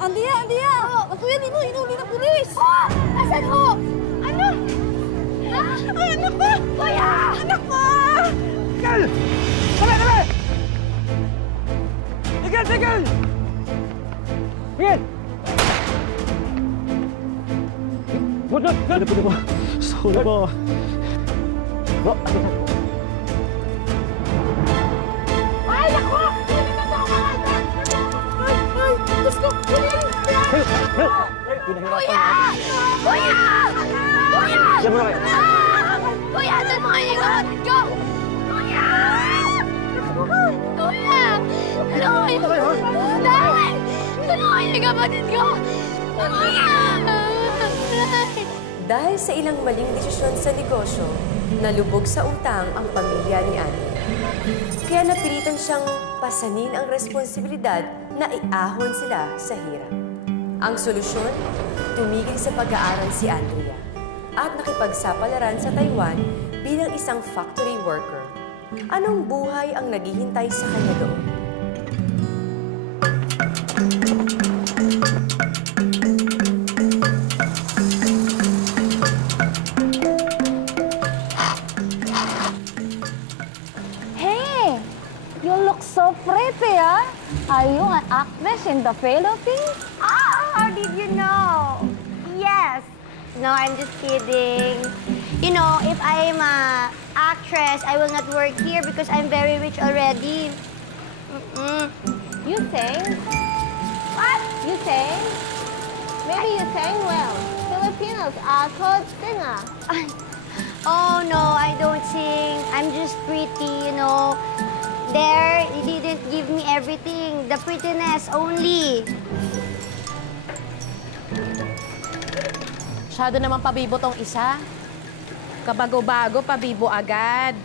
Andrea, Andrea! Kuya, di mo hinuli ng pulis! Asan ho? Ano? Ay, anak ko! Kuya! Anak ko! Tigil! Dali, dali! Tigil, tigil! Tigil! Budot! Pwede po. Sorry po. Bro, ano sa po? Ay, naku! Hindi na ako makakal! Ay, Diyos ko! Kuya! Kuya! Kuya! Diyan mo na kayo. Kuya, saan mo kayo yung kapatid ko? Kuya! Kuya! Tulungan kayo! Dahil! Tulungan yung kapatid ko! Kuya! Dahil sa ilang maling desisyon sa negosyo, nalubog sa utang ang pamilya ni Annie. Kaya napilitan siyang pasanin ang responsibilidad na iahon sila sa hirap. Ang solusyon, tumigil sa pag-aaral si Andrea at nakipagsapalaran sa Taiwan bilang isang factory worker. Anong buhay ang naghihintay sa kanya doon? So pretty, ah? Are you an actress in the Philippines? How did you know? Yes. No, I'm just kidding. You know, if I'm an actress, I will not work here because I'm very rich already. You sing? What? You sing? Maybe you sing well. Filipinos are good singers. Oh, no, I don't sing. I'm just pretty, you know. There, you didn't give me everything. The prettiness only. Masyado naman pabibo tong isa. Kabago-bago, pabibo agad.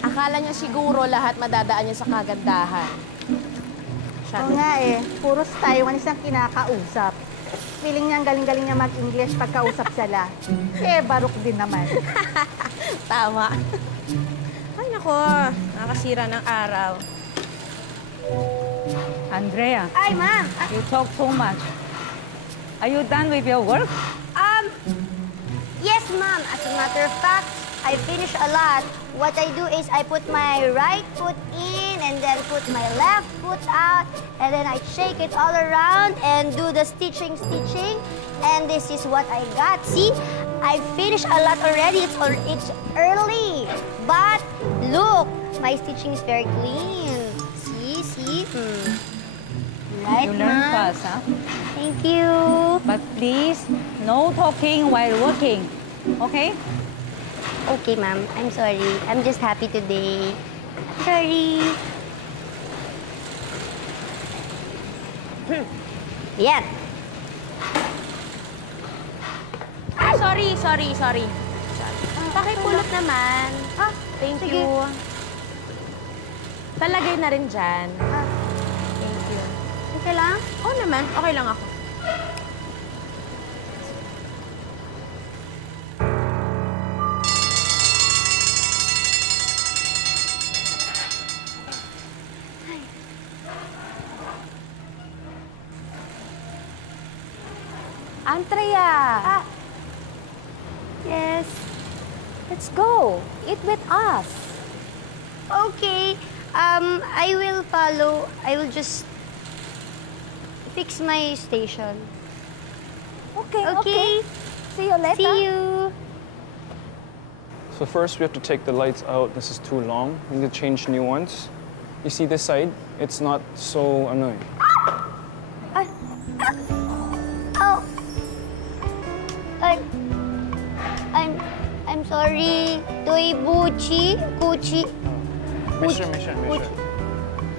Akala niya siguro lahat madadaan niya sa kagandahan. Oo nga eh. Puros Taiwanese ang kinakausap. Feeling niya ang galing-galing niya mag-English pagkausap sila. Eh, barok din naman. Tama. Ay, nako. Nakasira ng araw. Andrea. Ay, ma'am. You talk so much. Are you done with your work? Yes, ma'am. As a matter of fact, I finish a lot. What I do is I put my right foot in and then put my left foot out and then I shake it all around and do the stitching. And this is what I got. See? I finished a lot already. It's early. But look, my stitching is very clean. See? Right, You learn ma'am? fast, huh? Thank you. But please, no talking while working. Okay? Okay, ma'am. I'm sorry. I'm just happy today. Sorry. Yan. Sorry. Pakipulot naman. Thank sige. you. Talagay na rin dyan. Thank you. Okay lang? Oo naman. Okay lang ako. Andrea! Yes. Let's go. Eat with us. Okay. I will follow. I will just fix my station. Okay. See you later. See you. So first we have to take the lights out. This is too long. We need to change new ones. You see this side? It's not so annoying. Oh. I'm sorry. Toy Buchi. Kuchi. Measure.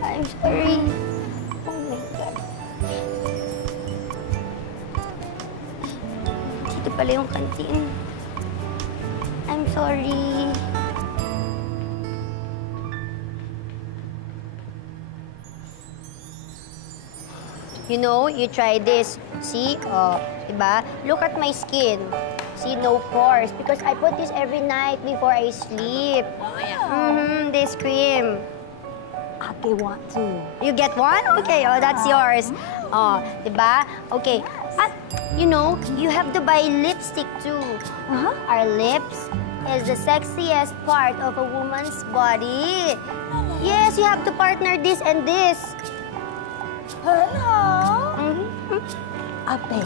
I'm sorry. Oh my God. Dito pala yung kantin. I'm sorry. You know, you try this. See? Oh, diba? Look at my skin. See, no pores. Because I put this every night before I sleep. This cream. At Okay, want to. You get one? Okay, oh, that's yours. Oh, diba? Okay. At, you know, you have to buy lipstick too. Our lips is the sexiest part of a woman's body. Yes, you have to partner this and this. I pay.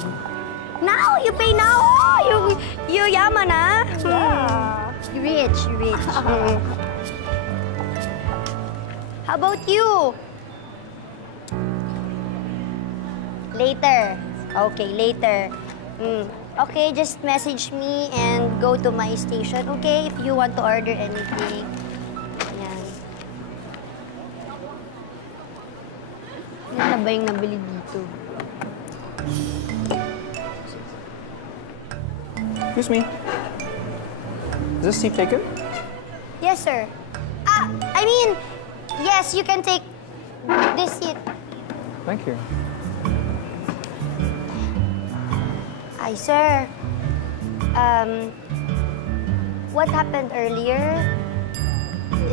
Now, you pay now. Oh, you yaman, ah. You rich, you rich. How about you? Later. Okay, later. Okay, just message me and go to my station, okay? If you want to order anything. Ayan. Ano na ba yung nabili dito? Excuse me. Is this seat taken? Yes, sir. I mean, yes, you can take this seat. Thank you. Hi, sir. What happened earlier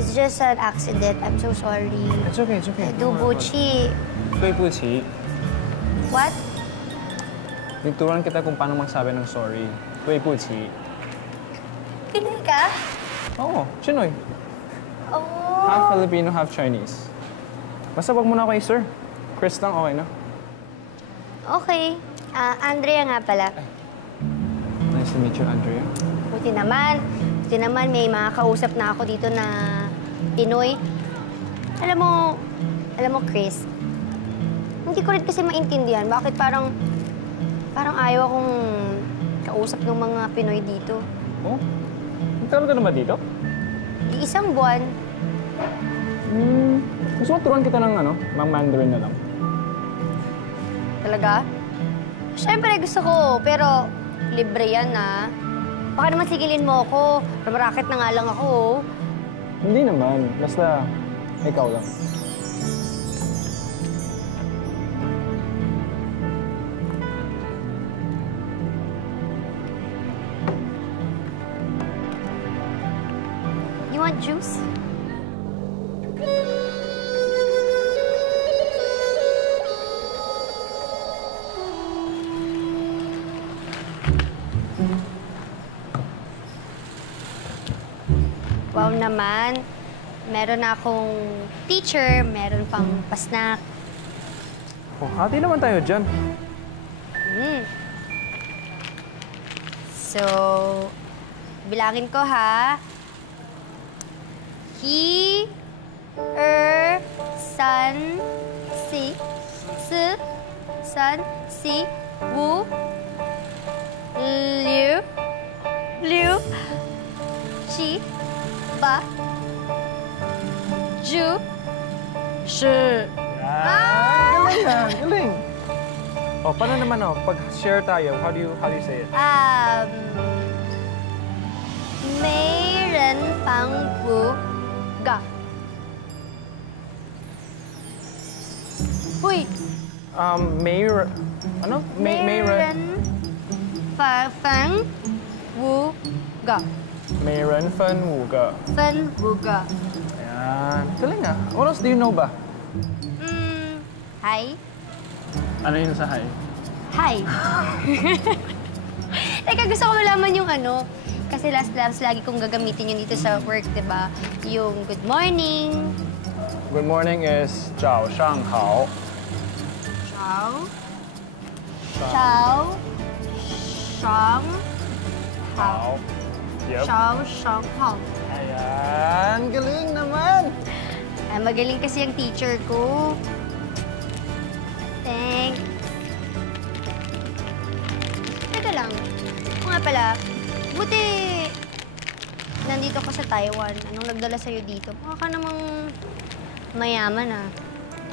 is just an accident. I'm so sorry. It's okay, it's okay. Dubuchi. Dubuchi. What? Nagturuan kita kung paano magsabi ng sorry. Dubuchi. Pinoy ka? Oo, Chinoy. Oh. Half Filipino, half Chinese. Basta wag mo na kay sir. Chris lang, okay na? Okay. Andrea nga pala. Nice to meet you, Andrea. Buti naman. Buti naman may mga kausap na ako dito na Pinoy. Alam mo, Chris, hindi ko rin kasi maintindihan bakit parang ayaw akong kausap ng mga Pinoy dito. Oh? Nagtagal ka na ba dito? Isang buwan. Gusto mo turuan kita ng Mandarin na lang. Talaga? Siyempre gusto ko, pero libre yan, ah. Baka naman sigilin mo ako. Ramaraket na nga lang ako. Hindi naman. Basta, ikaw lang. You want juice? Wow naman. Meron akong teacher, meron pang pasnack. Oh, hati naman tayo dyan. So, bilangin ko ha. He, san, si, san, si, wu, liu, chi, ba, ju, shi. Galing na, galing. Oh, paano naman pag share tayo, how do you say it? 没人防不ga. Uy! Ano? 没人防不ga. 美人分五个. 分五个. Ayan. Galing ah. What else do you know ba? Hi. Ano yun sa hi? Hi. Teka, gusto ko malaman yung kasi last lagi kong gagamitin yun dito sa work, di ba? Yung good morning. Good morning is 早上好. Shao. Yep. Shao. Ayan. Galing naman. Magaling kasi yung teacher ko. Thanks. Teka lang. Kung nga pala, buti nandito ka sa Taiwan. Anong nagdala sa'yo dito? Baka ka namang mayaman, ah.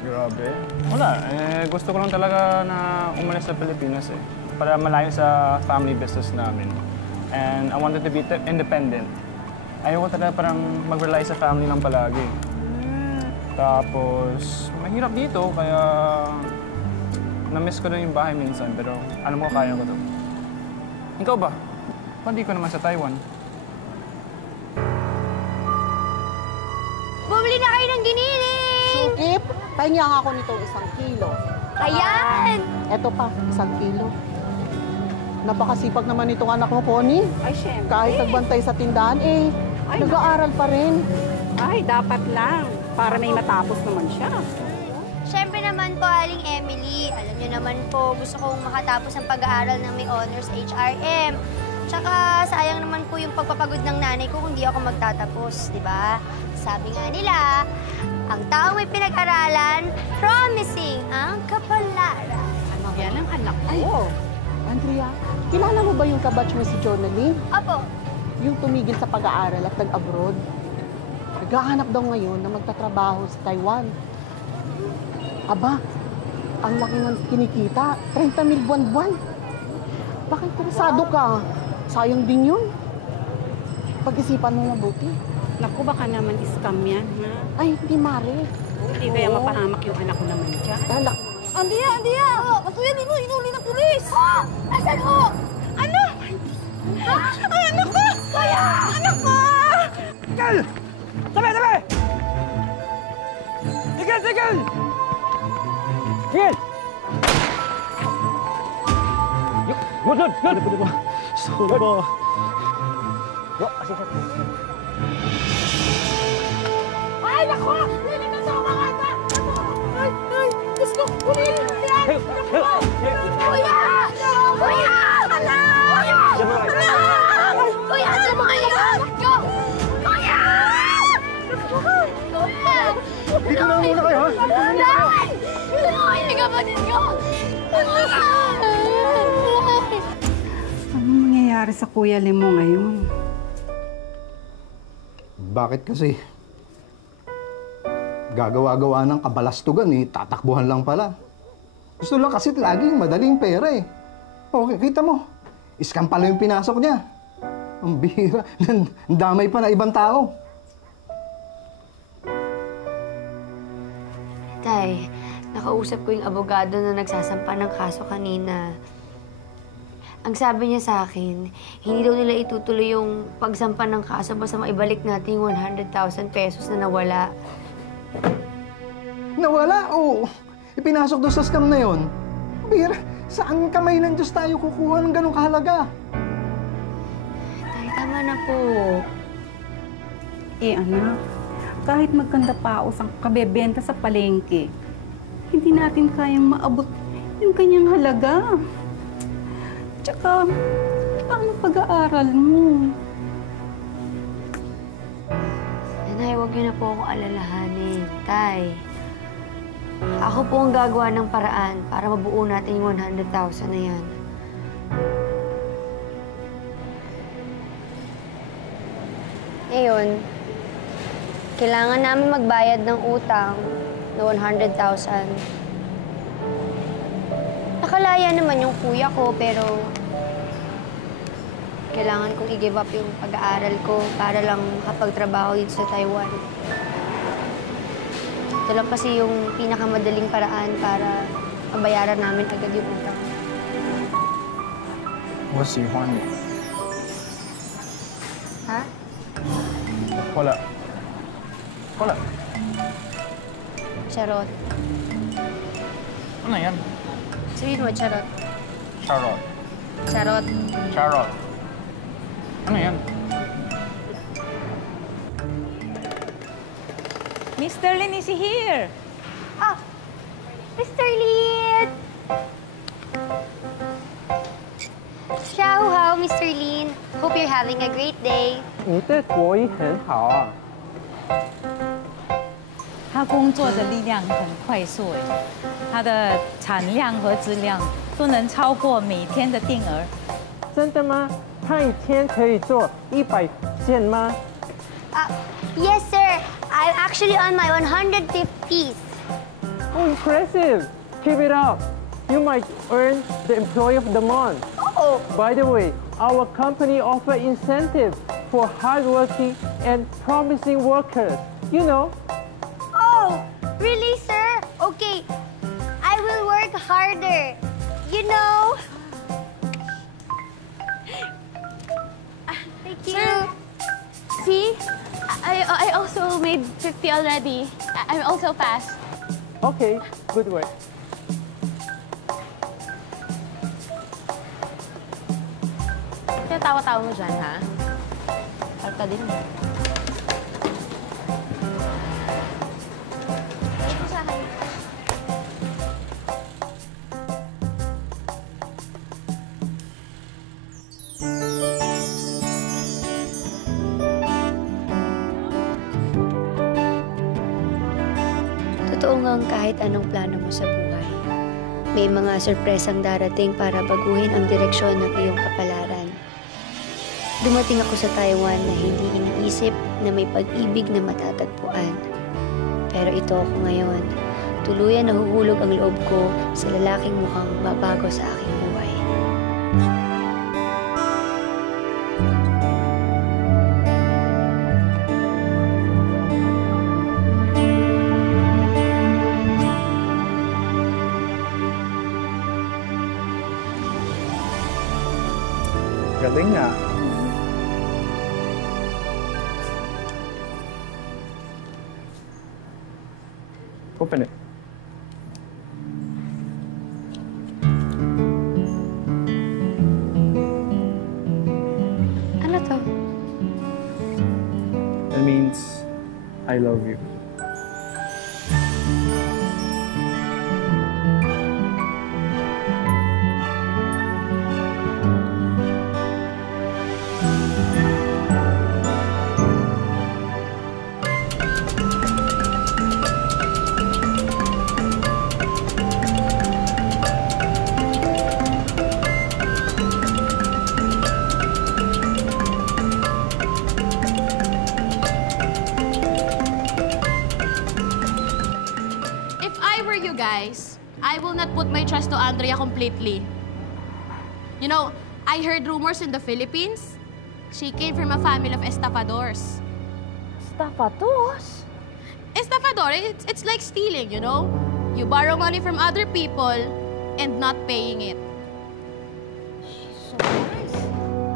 Grabe. Wala. Gusto ko lang talaga na umalis sa Pilipinas eh. Para malayo sa family business namin. And I wanted to be independent. Ayoko talaga parang mag-rely sa family lang palagi. Tapos, mahirap dito, kaya na-miss ko na yung bahay minsan. Pero alam mo, kaya ko to. Ikaw ba? Hindi ko naman sa Taiwan. Bumili na kayo ng ginili! Singkip, pahingi nga ako nitong 1 kilo. Ayan! Eto pa, 1 kilo. Napakasipag naman itong anak mo, Connie. Ay, syempre. Kahit nagbantay sa tindahan, nag-aaral pa rin. Ay, dapat lang. Para may matapos naman siya. Siyempre naman po, Aling Emily, alam niyo naman po, gusto kong makatapos ang pag-aaral ng may honors HRM. Tsaka sayang naman po yung pagpapagod ng nanay ko kung di ako magtatapos, di ba? Sabi nga nila, ang taong may pinag-aralan, promising ang kapalaran. Yan ang anak Ay, ko. Andrea, kilala mo ba yung kabatch mo si Jonalyn? Opo. Yung tumigil sa pag-aaral at nag-abroad? Naghahanap daw ngayon na magtatrabaho sa Taiwan. Aba, ang laki ng kinikita, 30,000 buwan-buwan. Baka interesado ka. Sayang din yun. Pag-isipan mo mabuti. Naku, baka naman scam yan, ha? Ay, hindi mare. Hindi kaya mapahamak yung anak ko naman dyan. Dala. Andiya! Andiya! Masuya, di mo inuli ng pulis! Asan ho? Ano? Ay, anak ko! Kuya! Anak ko! Tigil! Tabi! Tabi! Tigil! Tigil! Tigil! Good! Good! Good! Pwede ba? Sorry ba? Yo, asik. Ay, nako! Linig na sa mga ata! Ay! Ay! Diyos ko! Kunin! Hey! Hey! Kuya! Kuya! Anak! Anak! Kuya, sa mga iwan! Kuya! Kuya! Dito na muna kayo, ha? Nay! Nay! Hindi kapatid ko! Anong mangyayari sa Kuya Lemo ngayon? Bakit kasi? Gagawa-gawa ng kabalastugan tatakbuhan lang pala. Gusto lang kasi laging madaling pera Okay, kita mo. Scam pala yung pinasok niya. Ang bihira. Damay pa na ibang tao. Tay, nakausap ko yung abogado na nagsasampa ng kaso kanina. Ang sabi niya sa akin, hindi daw nila itutuloy yung pagsampa ng kaso basta maibalik natin yung 100,000 pesos na nawala. Nawala? Oo. Ipinasok doon sa scam na yon. Bihira, saan kamay ng Diyos tayo kukuha ng ganong kahalaga? Tay, tama na po. Anak, kahit magkanda paos ang kabebenta sa palengke, hindi natin kayang maabot yung kanyang halaga. Tsaka, paano pag-aaral mo? Nanay, huwag niyo na po akong alalahanin. Tay, ako po ang gagawa ng paraan para mabuo natin yung 100,000 na yan. Ngayon, kailangan namin magbayad ng utang na 100,000. Nakalaya naman yung kuya ko, pero kailangan kong i-give up yung pag-aaral ko para lang makapagtrabaho dito sa Taiwan. Ito lang kasi yung pinakamadaling paraan para mabayaran namin agad yung utang. What's your one? Ha? Wala. Wala. Charot. Ano yan? Sabihin mo, charot. Charot. Charot. Charot. Ano yan? Mr. Lin is here. Ah! Mr. Lin! Xiao hao, Mr. Lin. Hope you're having a great day. 你的国语很好啊。他工作的力量很快速哎，他的产量和质量都能超过每天的定额。真的吗？他一天可以做100件吗？ Yes, sir. I'm actually on my 150th. Oh, impressive! Keep it up. You might earn the Employee of the Month. Oh, By the way, our company offers incentives for hardworking and promising workers. You know. oh, really, sir? Okay, I will work harder. You know? Thank you. See? I also made 50 already. I'm also fast. Okay, good work. Kaya tawa-tawa mo dyan, ha? Sarap ka din. Totoo ngang kahit anong plano mo sa buhay, may mga sorpresang darating para baguhin ang direksyon ng iyong kapalaran. Dumating ako sa Taiwan na hindi iniisip na may pag-ibig na matatagpuan. Pero ito ako ngayon. Tuluyan nahuhulog ang loob ko sa lalaking mukhang babago sa aking buhay. Galing nga. Open it. Ano to? That means I love you. Guys, I will not put my trust to Andrea completely. You know, I heard rumors in the Philippines. She came from a family of estafadores. Estafadores? Estafador, it's like stealing, you know? You borrow money from other people and not paying it.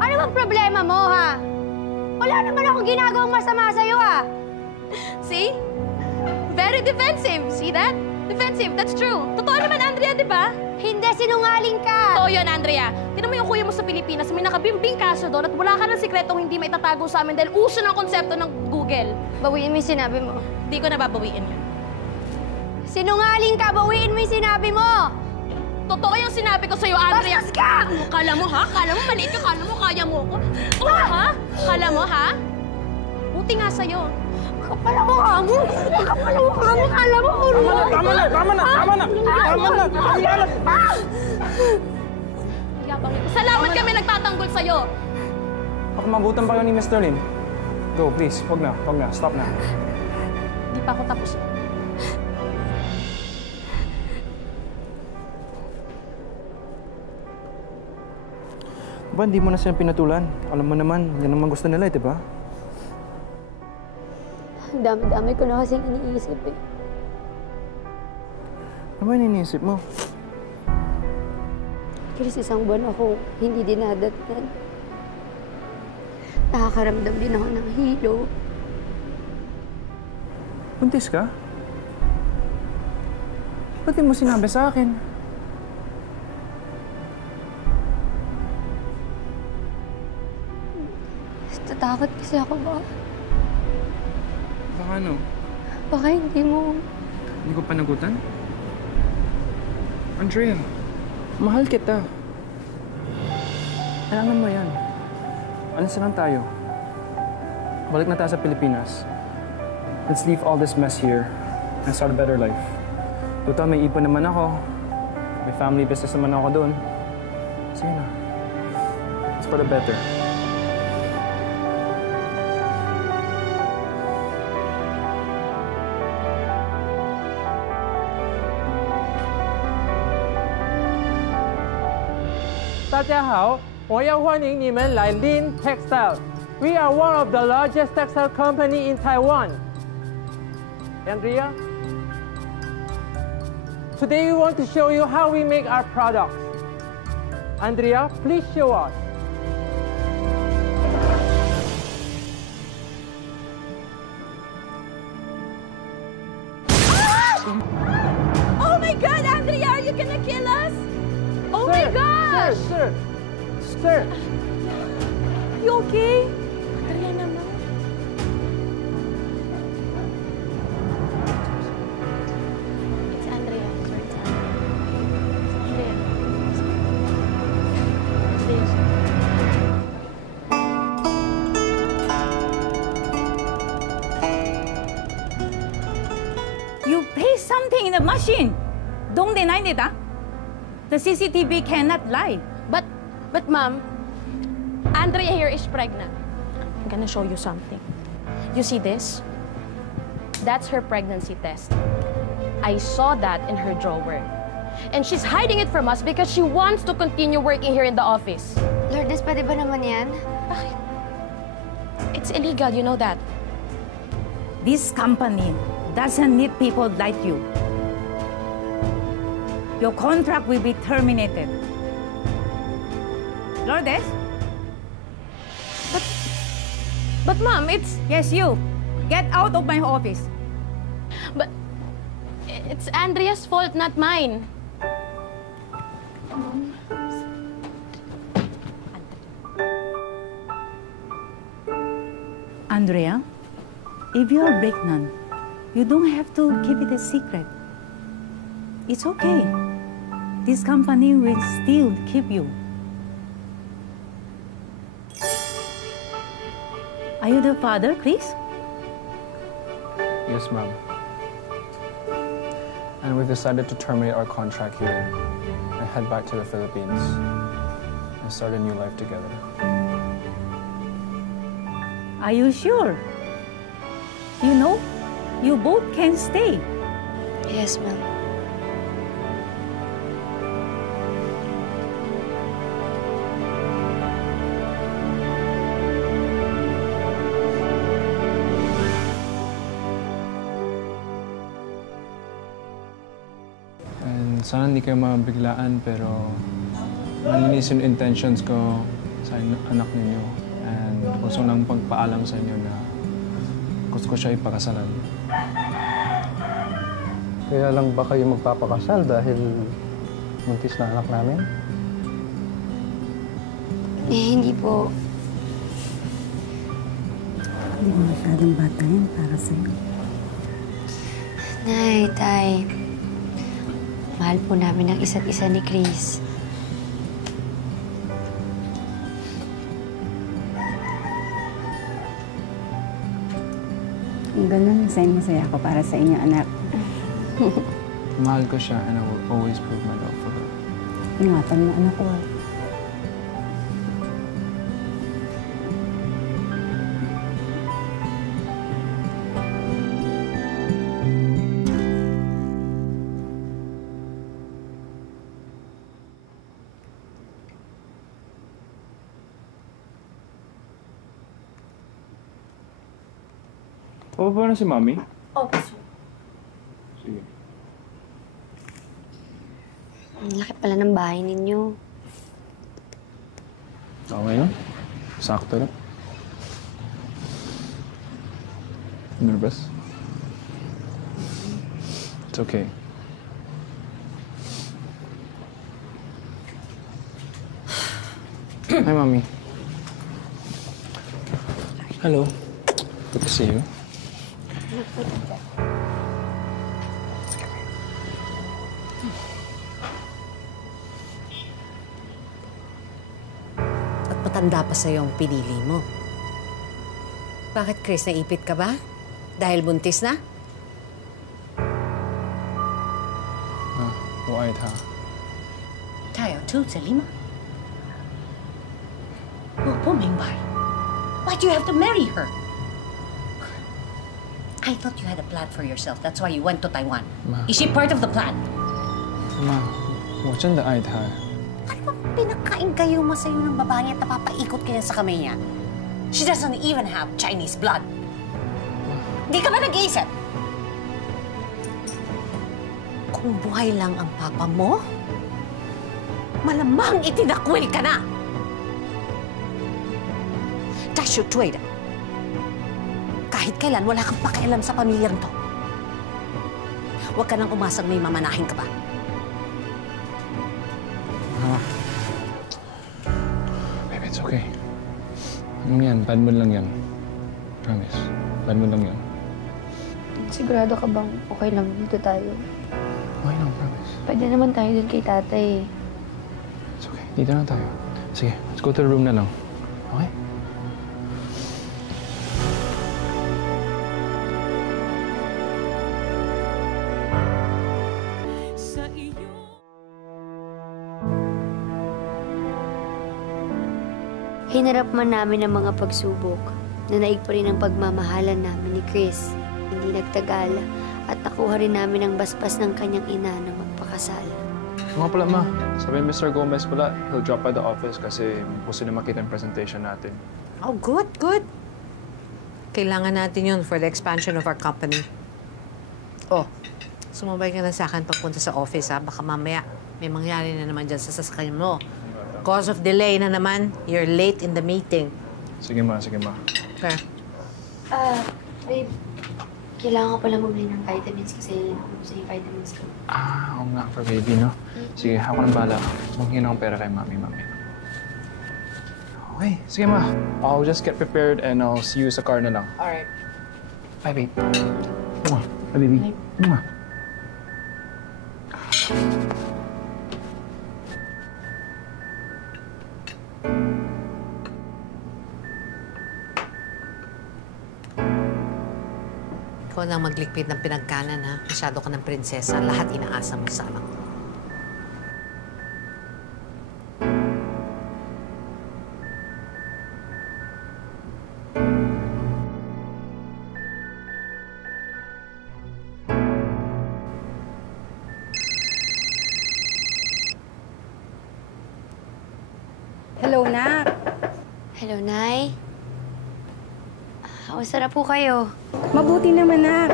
Ano bang problema mo, ha? Wala naman akong ginagawang masama sa'yo, ha? See? Very defensive. See that? Defensive, that's true. Totoo naman, Andrea, di ba? Hindi, sinungaling ka! Totoo yun, Andrea. Tignan mo yung kuya mo sa Pilipinas, may nakabimbing kaso doon at wala ka ng sikretong hindi may tatago sa amin dahil uso ng konsepto ng Google. Bawiin mo yung sinabi mo. Hindi ko nababawiin yun. Sinungaling ka! Bawiin mo yung sinabi mo! Totoo yung sinabi ko sa'yo, Andrea. Bastos ka! Kala mo, ha? Kala mo maliit ka? Kala mo kaya mo ako? Oo, ha? Kala mo, ha? Buti nga sa'yo. Kapal ako ka mo! Kapal ako ka mo! Kala mo, ulo! Tama na! Tama na! Tama na! Tama na! Tama na! Yabang ito. Salamat kami nagtatanggol sa'yo. Pakamabutan pa yun ni Mr. Lim. Go, please. Huwag na. Huwag na. Stop na. Hindi pa ako tapos. Ba, hindi mo na siya pinatulan. Alam mo naman, yan naman gusto nila, di ba? Ang dami-dami ko na kasing iniisip, eh. Ano ba yung iniisip mo? Kasi isang buwan ako hindi dinadatnan. Nakakaramdam din ako ng hilo. Buntis ka? Ba't di mo sinabi sa akin? Tatakot kasi ako ba? Baka ano? Baka hindi mo... Hindi ko panagutan? Andrea, mahal kita. Kailangan mo yan. Alis na lang tayo. Balik na tayo sa Pilipinas. Let's leave all this mess here and start a better life. Total, may ipon naman ako. May family business naman ako doon. Sige na. It's for the better. Hello, 我要欢迎你们来 Lin Textile. We are one of the largest textile company in Taiwan. Andrea, today we want to show you how we make our products. Andrea, please show us. Sir, sir, sir. You okay? Andrea naman. It's Andrea. Sir, it's Andrea. It's Andrea. You paste something in the machine. Don't deny it, huh? The CCTV cannot lie. But ma'am, Andrea here is pregnant. I'm gonna show you something. You see this? That's her pregnancy test. I saw that in her drawer. And she's hiding it from us because she wants to continue working here in the office. Lourdes, pwede ba naman yan? Bakit? It's illegal, you know that. This company doesn't need people like you. Your contract will be terminated. Lourdes? But ma'am, it's... Yes, you. Get out of my office. But it's Andrea's fault, not mine. Andrea, if you're pregnant, you don't have to keep it a secret. It's okay. This company will still keep you. Are you the father, Chris? Yes, ma'am. And we've decided to terminate our contract here and head back to the Philippines and start a new life together. Are you sure? You know, you both can stay. Yes, ma'am. And sana hindi kayo mabiglaan, pero malinis yung intentions ko sa anak ninyo. And gusto lang pagpaalam sa inyo na gusto ko siya ipakasalan. Kaya lang ba kayo magpapakasal dahil buntis na anak namin? Hindi po. Hindi mo masyadong bata yan para sa'yo. Nay, Tay. Mahal po namin ang isa't isa ni Chris. Kung ganun, masaya ako para sa inyo, anak. Mahal ko siya and I will always prove my love for her. Ingatan mo, anak ko. Pababa na si Mami? Opo, Sige. Ang laki pala ng bahay ninyo. Okay lang. Sakto lang. Nervous? It's okay. Hi, Mommy. Hello. Good to see you. At matanda pa sa'yo ang pinili mo. Bakit, Chris, naipit ka ba? Dahil buntis na? 我爱他。他有肚子里吗？我不明白。Why do you have to marry her? I thought you had a plan for yourself. That's why you went to Taiwan. Is she part of the plan? 妈，我真的爱他。 Ano bang pinakain kayo mo sa'yo ng babae at napapaikot kanya sa kamay niya? She doesn't even have Chinese blood. Di ka ba nag-iisip? Kung buhay lang ang papa mo, malamang itinakwil ka na. That's your trade. Kahit kailan, wala kang pakialam sa pamilyang to. Huwag ka nang umasang may mamanahin ka ba. It's okay. Ano yan? Bad mood lang yan. Promise. Bad mood lang yan. Sigurado ka bang okay lang dito tayo? Okay lang, promise. Pwede naman tayo dun kay tatay. It's okay. Dito na tayo. Sige, let's go to the room na lang. Okay? Hinarap man namin ang mga pagsubok, nanaig pa rin ang pagmamahalan namin ni Chris. Hindi nagtagal at nakuha rin namin ang basbas ng kanyang ina na magpakasal. Mga pala, ma. Sabi ni Mr. Gomez pala, he'll drop by the office kasi gusto na makita yung presentation natin. Oh, good, good. Kailangan natin yun for the expansion of our company. Oh, sumabay ka na sa akin pagpunta sa office, ha? Baka mamaya may mangyari na naman dyan sa sasakyan mo. Cause of delay na naman, you're late in the meeting. Sige, ma. Sige, ma. Okay. Babe, kailangan ko pala bumili ng vitamins kasi nakuha yung vitamins ko. Oo nga, for baby, no? Sige, ako nang bahala. Manghingi akong pera kay mami. Okay, sige, ma. I'll just get prepared and I'll see you sa car na lang. Alright. Bye, babe. Mwah. Bye, baby. Mwah. Ikaw lang maglikpit ng pinagkanan, ha? Masyado ka ng prinsesa. Lahat inaasa mo sa anak mo. Hello, Nak. Hello, Nay. Kamusta na po kayo? Mabuti naman, Nak.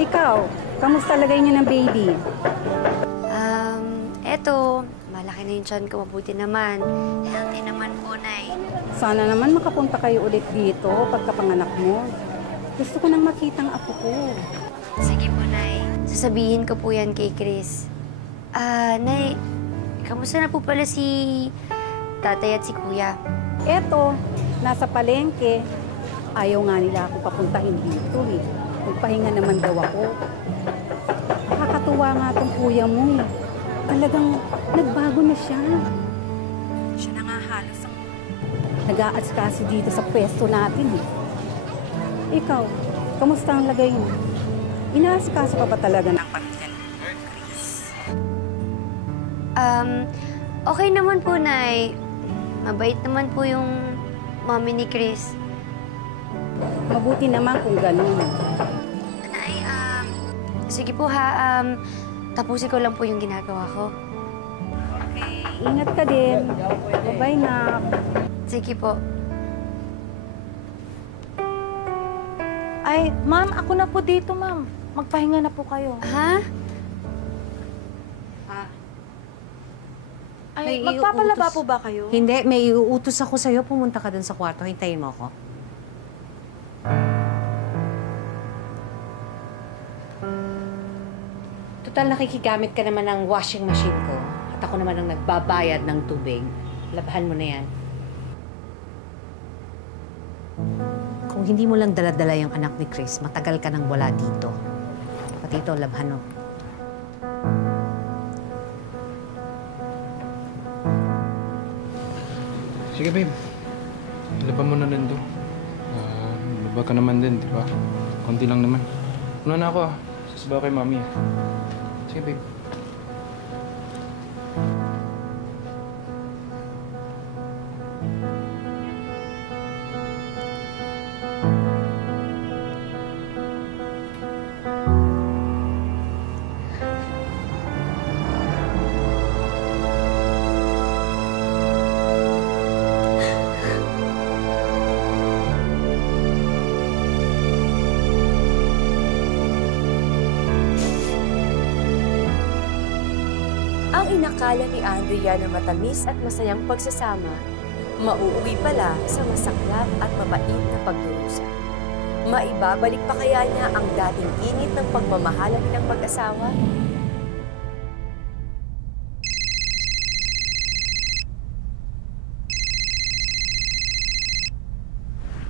Ikaw, kamusta lagay niyo ng baby? Eto, malaki na yung tiyan ko, mabuti naman. Healthy naman po, Nay. Sana naman makapunta kayo ulit dito pagkapanganak mo. Gusto ko nang makita ang apo ko. Sige po, Nay. Sasabihin ko po yan kay Chris. Nay, kamusta na po pala si tatay at si kuya? Eto, nasa palengke. Ayaw nga nila ako papuntahin dito eh. Magpahinga naman daw ako. Nakakatuwa nga tong kuya mo eh. Talagang nagbago na siya. Siya na nga halos ang nag-aatsikaso dito sa pwesto natin eh. Ikaw, kamusta ang lagay mo? Inaasikaso ka pa talaga ng pamilya ni Chris? Okay naman po, Nay. Mabait naman po yung mommy ni Chris. Mabuti naman kung gano'n. Nay, sige po ha. Tapusin ko lang po yung ginagawa ko. Okay. Ingat ka din. Bye-bye, Nak. Sige po. Ay, ma'am, ako na po dito, ma'am. Magpahinga na po kayo. Ha? Ay, magpapalaba po ba kayo? Hindi, may iuutos ako sa'yo. Pumunta ka dun sa kwarto. Hintayin mo ako. Total, nakikigamit ka naman ng washing machine ko. At ako naman ang nagbabayad ng tubig. Labahan mo na yan. Kung hindi mo lang dala-dala yung anak ni Chris, matagal ka nang wala dito. Pati ito, labahan mo. Sige, babe. Laban mo na din to. Laba ka naman din, di ba? Konti lang naman. Una na ako, ah. Sasabaw kay mami, ah. Sige, babe. Ang inakala ni Andrea na matamis at masayang pagsasama, mauuwi pala sa masaklap at mabait na pagdurusa. Maibabalik pa kaya niya ang dating init ng pagmamahalan ng mag-asawa?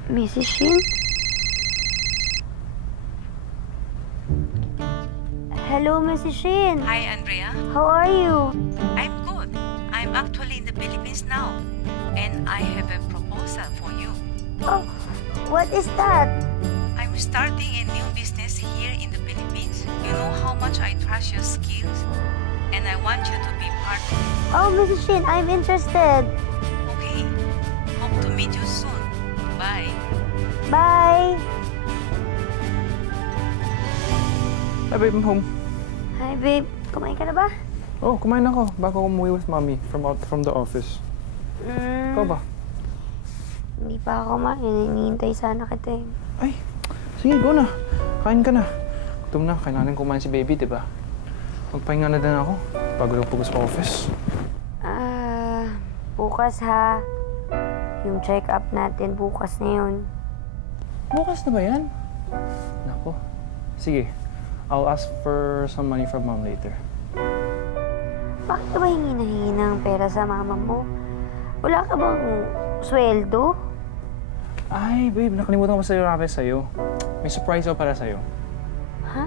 Mrs. Shin? Hello, Mrs. Shin. Hi, Andrea. How are you? I'm good. I'm actually in the Philippines now. And I have a proposal for you. Oh, what is that? I'm starting a new business here in the Philippines. You know how much I trust your skills. And I want you to be part of it. Oh, Mrs. Shin, I'm interested. Okay. Hope to meet you soon. Bye. Bye. Hi, babe. I'm home. Hi, babe. Kumain ka na ba? Oh, kumain ako bago ako umuwi with mommy from the office. Ikaw ba? Hindi pa ako kumain. Hinihintay sana kita eh. Ay, sige, go na. Kain ka na. Gutom na. Kailangan kumain si baby, di ba? Magpahinga na din ako bago lupo sa office. Bukas ha. Yung check-up natin bukas na yun. Bukas na ba yan? Nako. Sige. I'll ask for some money from mom later. Bakit ka ba hingi na hingi ng pera sa mama mo? Wala ka bang sweldo? Ay, babe. Nakalimutan ko ba sa'yo? May surprise ako para sa'yo. Ha?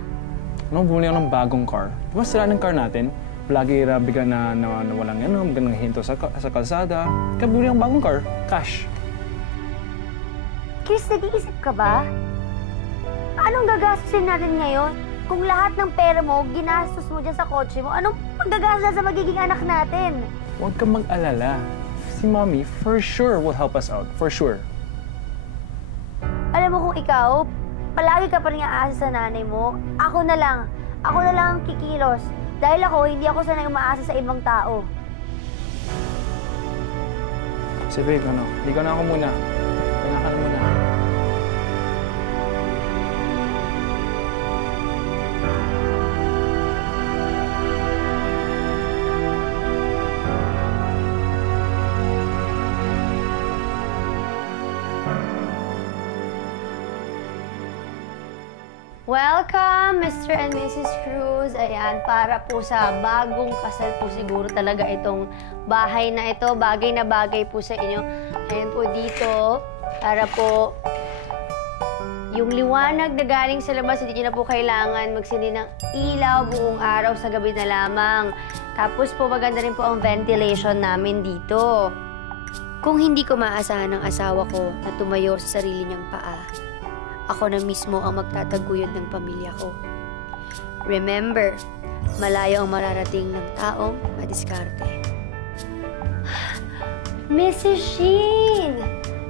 Bumili ako ng bagong car. Di ba sila ng car natin? Lagi bigla na walang bigla nang hinto sa kalsada. Kaya bumili akong bagong car. Cash. Chris, nag-iisip ka ba? Anong gagastusin natin ngayon? Kung lahat ng pera mo, ginastos mo dyan sa kotse mo, anong paggagastos sa magiging anak natin? Huwag kang mag-alala. Si Mommy, for sure, will help us out. For sure. Alam mo kung ikaw, palagi ka pa rin aasa sa nanay mo, ako na lang ang kikilos. Dahil ako, hindi ako sanay umaasa sa ibang tao. Si babe, ligaw na ako muna. Kailangan ka na muna. Welcome, Mr. and Mrs. Cruz. Ayan, para po sa bagong kasal po siguro talaga itong bahay na ito. Bagay na bagay po sa inyo. Ayan po dito, para po yung liwanag na galing sa labas, hindi nyo na po kailangan magsindi ng ilaw buong araw sa gabi na lamang. Tapos po, maganda rin po ang ventilation namin dito. Kung hindi ko maasahan ng asawa ko na tumayo sa sarili niyang paa, ako na mismo ang magtataguyod ng pamilya ko. Remember, malayo ang mararating ng taong madiskarte. Mrs. Shin!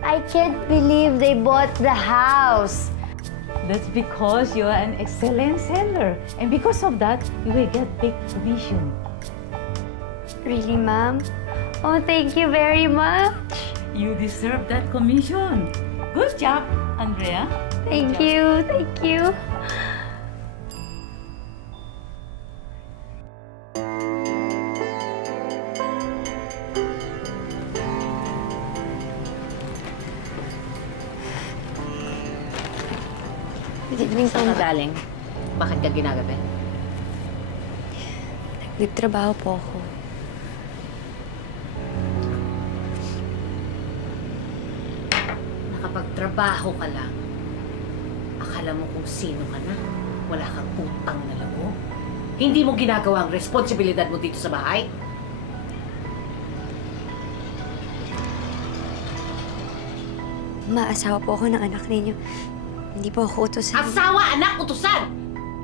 I can't believe they bought the house. That's because you are an excellent seller. And because of that, you will get big commission. Really, ma'am? Oh, thank you very much. You deserve that commission. Good job, Andrea. Thank you. Thank you. Good evening, Saan ka galing? Bakit ka ginagabi? Nagtrabaho po ako. Nakapagtrabaho ka lang. Akala mo kung sino ka na. Wala kang utang na loob. Hindi mo ginagawa ang responsibilidad mo dito sa bahay. Maasawa po ako ng anak ninyo. Hindi po ako utusan. Asawa, anak, utusan!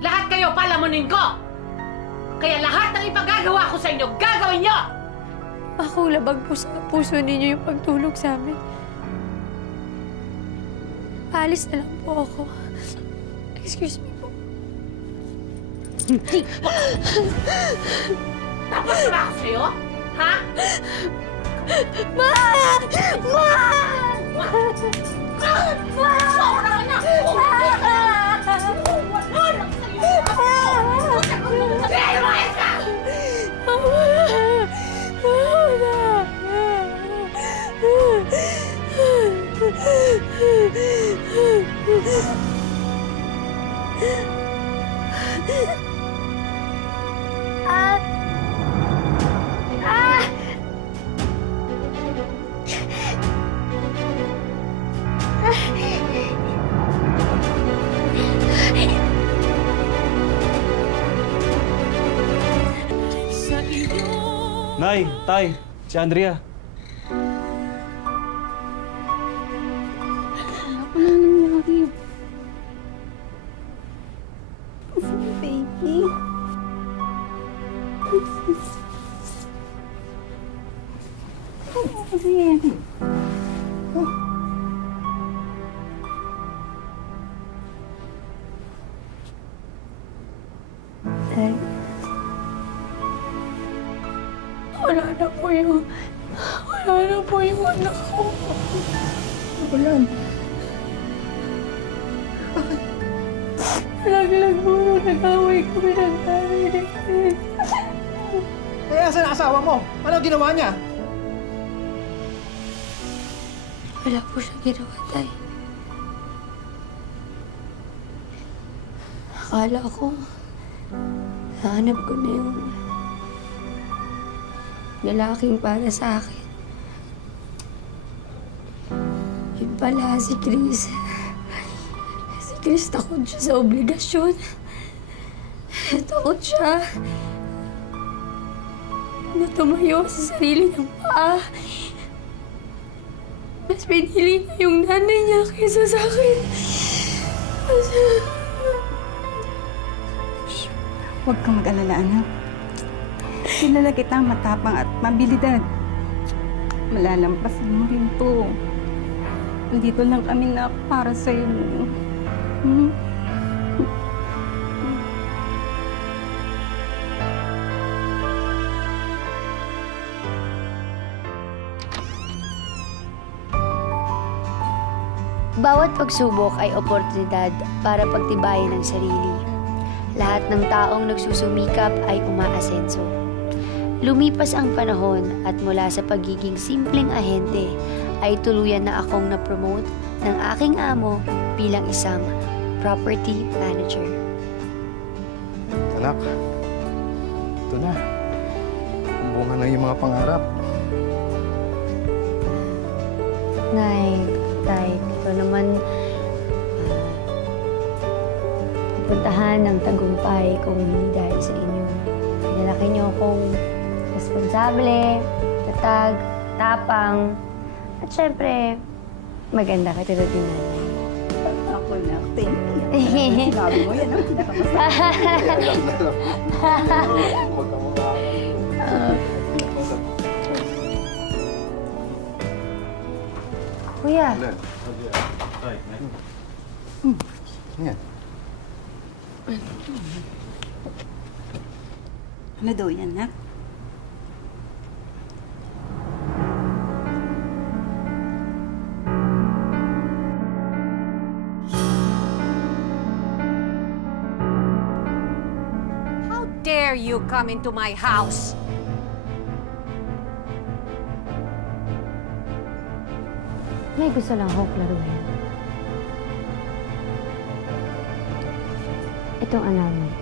Lahat kayo palamunin ko! Kaya lahat ng ipagagawa ko sa inyo, gagawin nyo! Ako, labag po sa puso ninyo yung pagtulog sa amin. Paalis na lang po ako. Excuse me po. Hindi po! Tapos na ba ako sa'yo? Ha? Ma! Ma! Ma! Ma! Sobrang na! Wala lang sa'yo! Lumayas ka! Tay, si Andrea. Wala na nangyari. Kasi baby. Kasi Tay. Wala na po yung anak ko. Wala na. Laglag mo nag-away kami ng tatay. Eh, asan ang asawa mo? Ano ginawa niya? Wala po siya ginawa, Tay. Akala ko, nahanap ko na yung lalaking para sa akin. Yun pala, si Chris. Si Chris, takot siya sa obligasyon. Takot siya na tumayo sa sarili niyang paa. Mas pinili niya yung nanay niya kaysa sa akin. huwag kang mag-alala, anak. Kilala kita matapang at mabilidad. Malalampasan mo rin to. Nandito lang kami na para sa'yo. Bawat pagsubok ay oportunidad para pagtibayan ang sarili. Lahat ng taong nagsusumikap ay umaasenso. Lumipas ang panahon at mula sa pagiging simpleng ahente ay tuluyan na akong na-promote ng aking amo bilang isang property manager. Anak, ito na. Bunga na yung mga pangarap. Nay, Tay, ito naman pupuntahan ng tagumpay kung hindi dahil sa inyo. Pinalaki niyo akong responsable, tatag, tapang, at syempre, maganda katulad din natin. Ako na, thank you. Sinabi mo yan, ang Kuya. Yan. Ano daw yan, nak? How dare you come into my house? May gusto lang ako klaruhin. Itong annulment.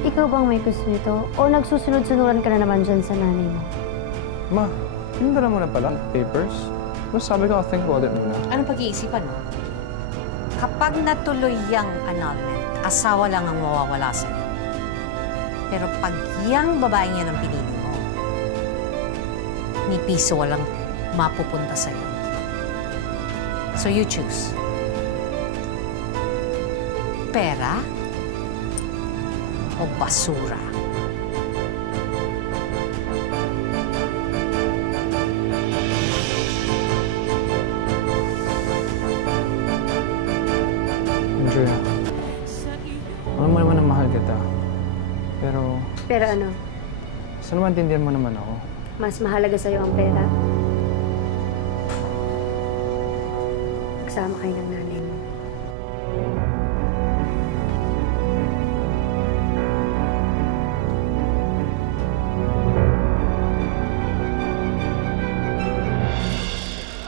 Ikaw bang may gusto nito? O nagsusunod-sunuran ka na naman dyan sa nanay mo? Ma, pinundala mo na pala papers? Mas sabi ko, I'll think about it muna. Anong pag-iisipan mo? Kapag natuloy yung annulment, asawa lang ang mawawala sa'yo. Pero pag yung babaeng yan ang pinili mo, ni piso walang mapupunta sa'yo. So you choose. Pera o basura? Andrea, alam mo naman na mahal kita. Pero Pero ano? sana maintindihan mo naman ako. Mas mahalaga sa'yo ang pera? Kasama kayo ng nanay mo.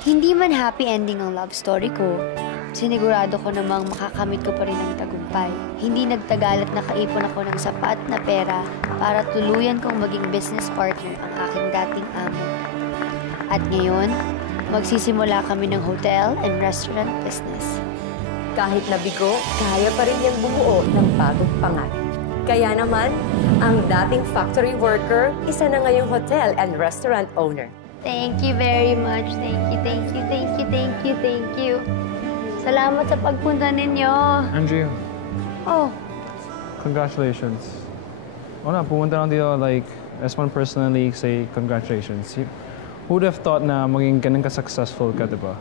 Hindi man happy ending ang love story ko, sinigurado ko namang makakamit ko pa rin ang tagumpay. Hindi nagtagal at nakaipon ako ng sapat na pera para tuluyan kong maging business partner ang aking dating amo. At ngayon, magsisimula kami ng hotel and restaurant business. Kahit nabigo, kaya pa rin niyang bumuo ng bagong pangalan. Kaya naman, ang dating factory worker, isa na ngayong hotel and restaurant owner. Thank you very much. Thank you, thank you, thank you, thank you, thank you. Salamat sa pagpunta ninyo. Andrea, Oh, congratulations. Wala, pumunta lang dito, like, as one personally, say congratulations. Who would have thought na maging ganun ka-successful ka, diba?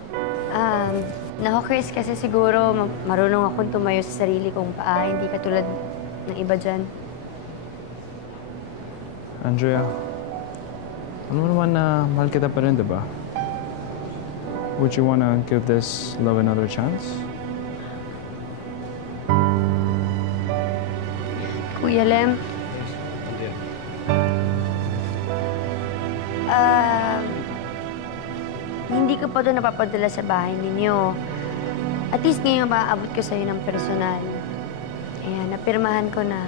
Nako, Chris, kasi siguro marunong akong tumayo sa sarili kong paa, hindi katulad ng iba dyan. Andrea, ano naman na mahal kita pa rin, diba? Would you wanna give this love another chance? Kuya Lem, hindi ko pa doon napapadala sa bahay ninyo. At least ngayon maaabot ko sa'yo ng personal. Kaya napirmahan ko na.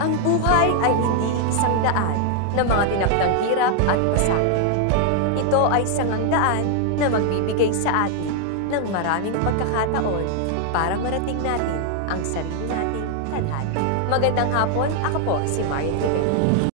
Ang buhay ay hindi isang daan na mga tinakdang hirap at pasanin. Ito ay sangang daan na magbibigay sa atin ng maraming pagkakataon para marating natin ang sarili nating tadhana. Magandang hapon, ako po si Marian Rivera.